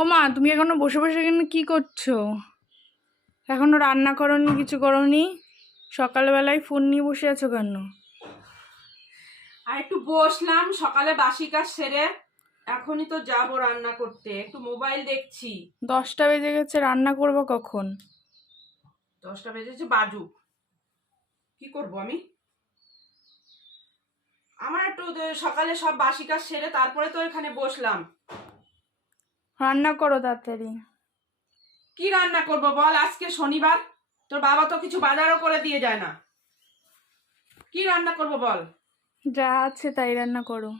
ও মা, তুমি এখনো বসে বসে এখানে কি করছো? এখনো রান্না করোনি, কিছু করোনি? সকালবেলায় ফোন নিয়ে বসে আছো কেন? আর একটু বসলাম, সকালে বাসি কাজ সেরে এখনই তো যাবো রান্না করতে, একটু মোবাইল দেখছি। 10টা বেজে গেছে, রান্না করবো কখন? 10টা বেজেছে, বাজুক, কি করব আমি? আমার একটু সকালে সব বাসি কাজ সেরে তারপরে তো এখানে বসলাম। রান্না করো তাড়াতাড়ি। কি রান্না করব বল? আজকে শনিবার, তোর বাবা তো কিছু বাজারও করে দিয়ে যায় না। কি রান্না করব বল? যা আছে তাই রান্না করো।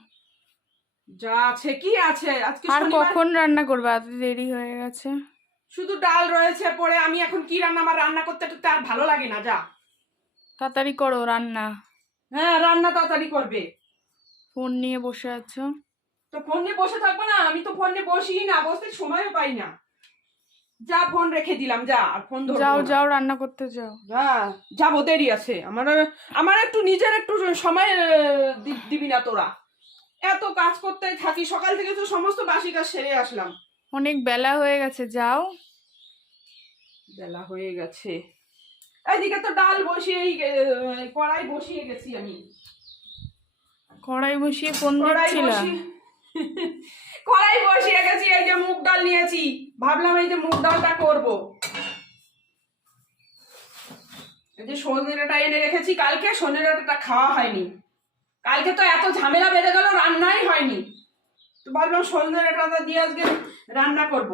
যা আছে কি আছে, আজকে আর শনিবার। কখন রান্না করবে? এত দেরি হয়ে গেছে। শুধু ডাল রয়েছে পরে, আমি এখন কি রান্না? আমার রান্না করতে আর ভালো লাগে না। যা তাড়াতাড়ি করো রান্না। হ্যাঁ, রান্না তাড়াতাড়ি করবে। ফোন নিয়ে বসে আছো। তো ফোন নিয়ে বসে থাকবো না? আমি তো ফোন নিয়ে বসি না, বসতে সময়ও পাই না। যা, ফোন রেখে দিলাম, যা, আর ফোন ধরবো যাও না। যাও, রান্না করতে যাও। হ্যাঁ, যাবো, দেরি আছে আমার। আমার একটু নিজের একটু সময় দিবি না তোরা? এত কাজ করতে থাকি, সকাল থেকে তো সমস্ত বাসি কাজ সেরে আসলাম। অনেক বেলা হয়ে গেছে, যাও। বেলা হয়ে গেছে, এইদিকে তো ডাল বসিয়েই কড়াই বসিয়ে গেছি আমি। কড়াই বসিয়ে ফোন কড়াই দেখছিলা? কড়াই বসিয়ে গেছি। এই যে মুগ ডাল নিয়েছি, ভাবলাম এই যে মুগ ডালটা করবো। এই যে সজনে ডাঁটা এনে রেখেছি, কালকে সজনে ডাঁটাটা খাওয়া হয়নি। কালকে তো এত ঝামেলা বেঁধে গেল, রান্নাই হয়নি। তো ভাবলাম সজনে ডাঁটা দিয়ে আজকে রান্না করব।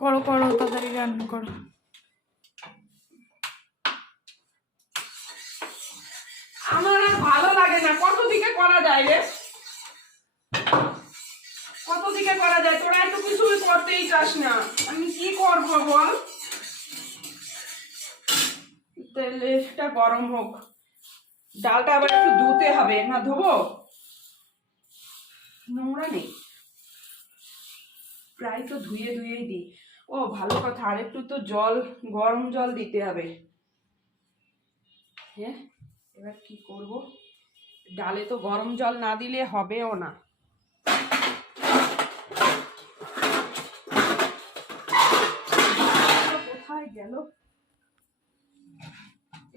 করো করো, তাড়াতাড়ি রান্না করো। আমার আর ভালো লাগে না, কত দিকে করা যায় রে, কত দিকে করা যায়? তোরা একটু কিছু করতেই চাস না, আমি কি করব বল? তেলটা গরম হোক, ডালটা আবার একটু ধুতে হবে না? ধোবো, নোংরা নেই, প্রায় তো ধুয়ে ধুয়েই দিই। ও ভালো কথা, আর একটু তো জল, গরম জল দিতে হবে। হ্যাঁ, এবার কি করব? ডালে তো গরম জল না দিলে হবেও না। কোথায় গেল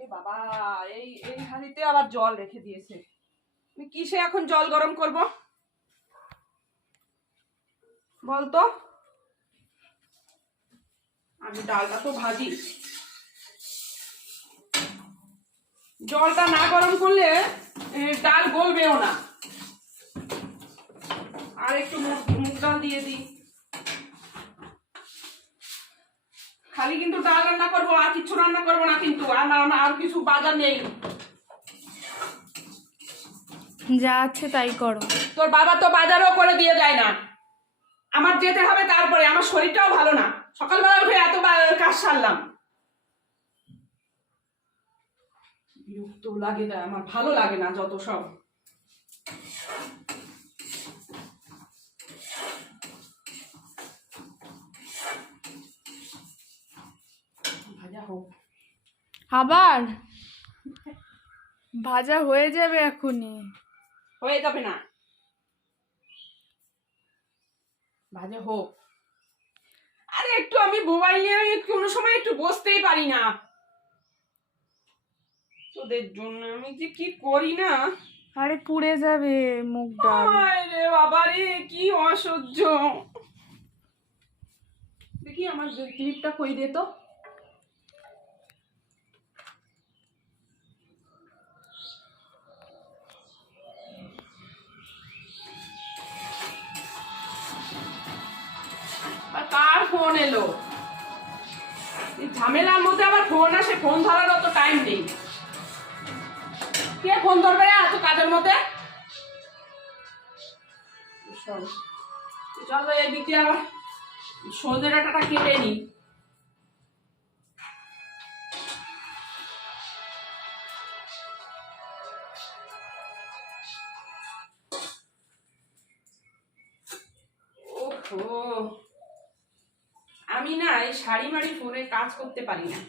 এ বাবা? এই এই হাঁড়িতে আবার জল রেখে দিয়েছে। আমি কিসে এখন জল গরম করব বলতো? আমি ডালটা তো ভাজি, জলটা না গরম করলে ডাল গলবেও না। আর একটু মুগ ডাল দিয়ে দিই। খালি কিন্তু ডাল রান্না করবো, আর কিছু রান্না করবো না কিন্তু। আর কিছু বাজার নেই। যা আছে তাই করো। তোর বাবা তো বাজারও করে দিয়ে যায় না, আমার যেতে হবে। তারপরে আমার শরীরটাও ভালো না, সকালবেলা উঠে এত কাজ সারলাম, বিরক্ত লাগে। তাই আমার ভালো লাগে না যত সব। ভাজা হোক। আবার ভাজা হয়ে যাবে এখনই। হয়ে যাবে না, ভাজা হোক। আরে একটু আমি মোবাইল নিয়ে কোনো সময় একটু বসতেই পারি না, তোদের জন্য আমি যে কি করি না। আরে পুড়ে যাবে মুগ ডাল। রে বাবা রে, কি অসহ্য। দেখি আমার ক্লিপটা কই দে তো। কার ফোন এলো? এই ঝামেলার মধ্যে আবার ফোন আসে, ফোন ধরার অত টাইম নেই। কে ফোন ধরবে এত কাজের মধ্যে? চলো এই দিকে আবার সজনে ডাঁটাটা কেটে নি। ওহো, আমি না এই শাড়ি মাড়ি পরে কাজ করতে পারি না।